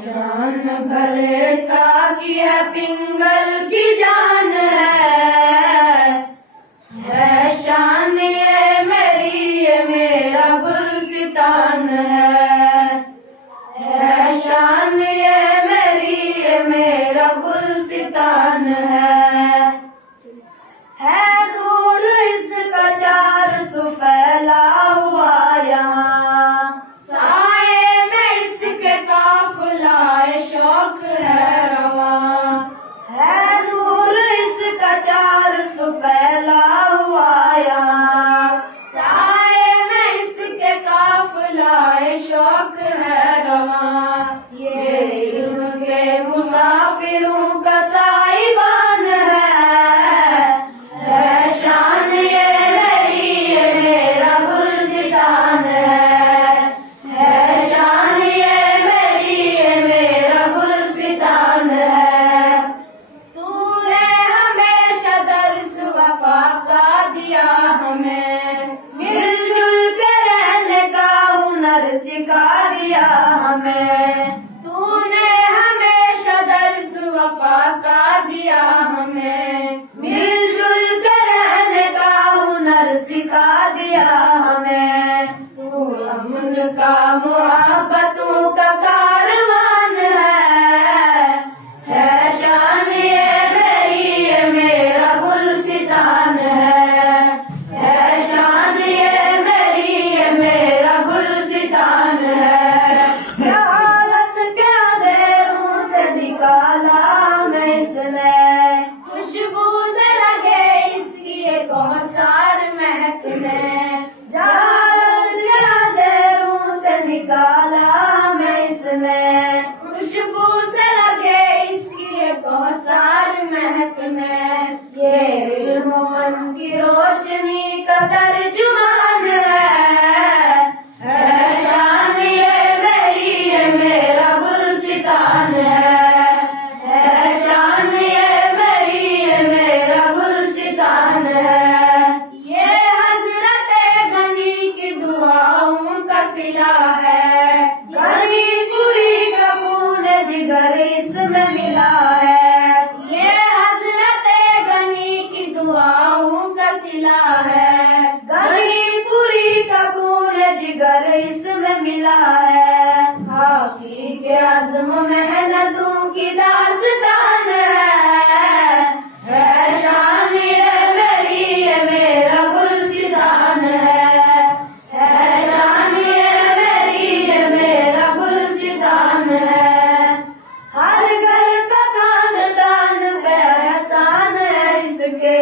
जान भले साकी है पिंगल की जान है शान ये मेरी ये मेरा गुलसितान है शान ये मेरी ये मेरा गुलसितान है दूर इसका चार सौ फैला हुआ यहाँ साए में इसके काफिलाए शौक है रवा है दूर इसका चार सौ फैला हुआ यहाँ साए में इसके काफिलाए शौक है रवा ये इल्म के मुसाफिरों का साहिबान है शान ये मेरी ये मेरा गुलसितान है शान ये मेरी ये मेरा गुलसितान है तूने हमेशा दर्स वफा का दिया हमें मिलजुल के रहने का हुनर सिखा दिया हमें तूने हमेशा दर्स वफा का दिया हमें मिलजुल के रहने का हुनर सिखा दिया हमें तू अमन का मोहब्बतों का कारवान है शान ये मेरी ये मेरा गुलसितान है शान ये मेरी ये मेरा गुलसितान है हालत के अंधेरों से निकाला मैं इसने खुशबू से लगे इसकी एक औसार महकने जालत के अंधेरों से निकाला मैं इसने खुशबू से लगे इसकी एक औसार महकने ये इल्म फन की रोशनी का तर्जुमान है शान ये मेरी ये मेरा गुलसितान है शान ये मेरी ये मेरा गुलसितान है ये हजरत गनी की दुआओं का सिला है गनी पूरी का खून जिगर इसमें मिला है ये हजरत गनी की दुआओं का सिला है गनी पूरी का खून जिगर इसमें मिला है बाकी के आज़म मेहनतों की दास्तान है शान ये मेरी ये मेरा गुलसितान है शान ये मेरी ये मेरा गुलसितान है हर घर पे खानदान पे एहसान है इसके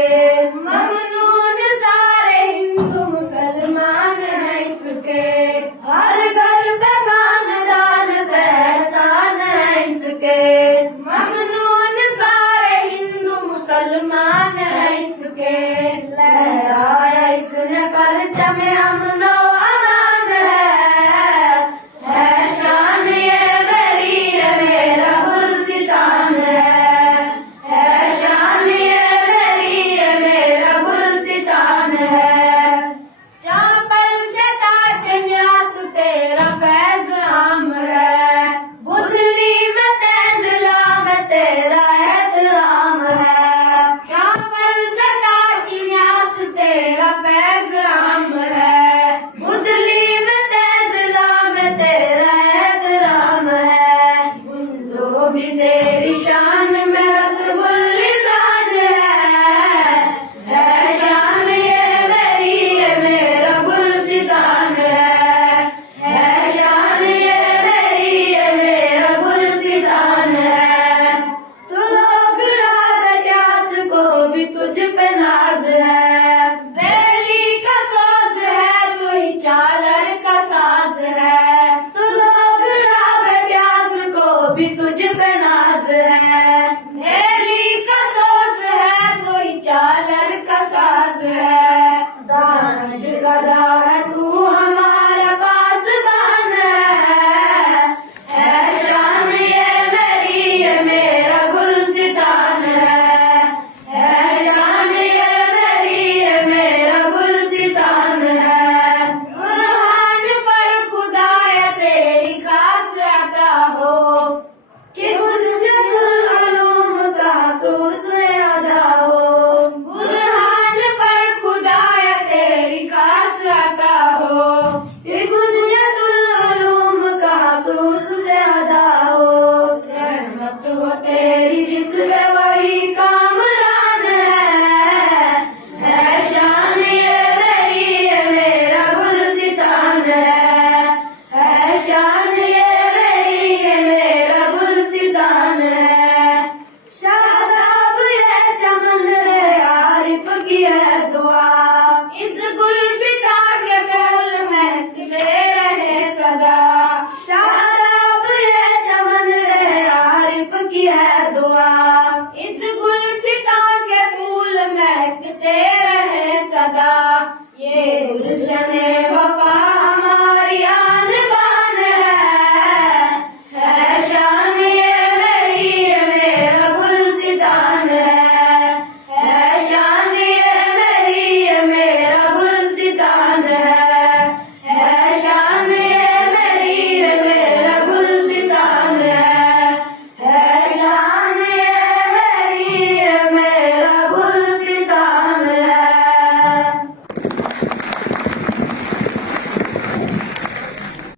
ममनून सारे हिंदू मुसलमान है इसके हर घर पे खानदान पे एहसान है इसके ममनून सारे हिंदू मुसलमान है इसके लहराया इसने परचम अमन व अमान है शान ये मेरी ये मेरा गुलसितान है शान ये मेरी ये मेरा गुलसितान है चापल से ताज न्यास तेरा फैज आम है बुधली में तेंदुला में तेरा एहतराम है चापल से ताज न्यास तेरा फैज आम है बुधली में तेंदुला में तेरा एहतराम है गुंडो भी तेरी शान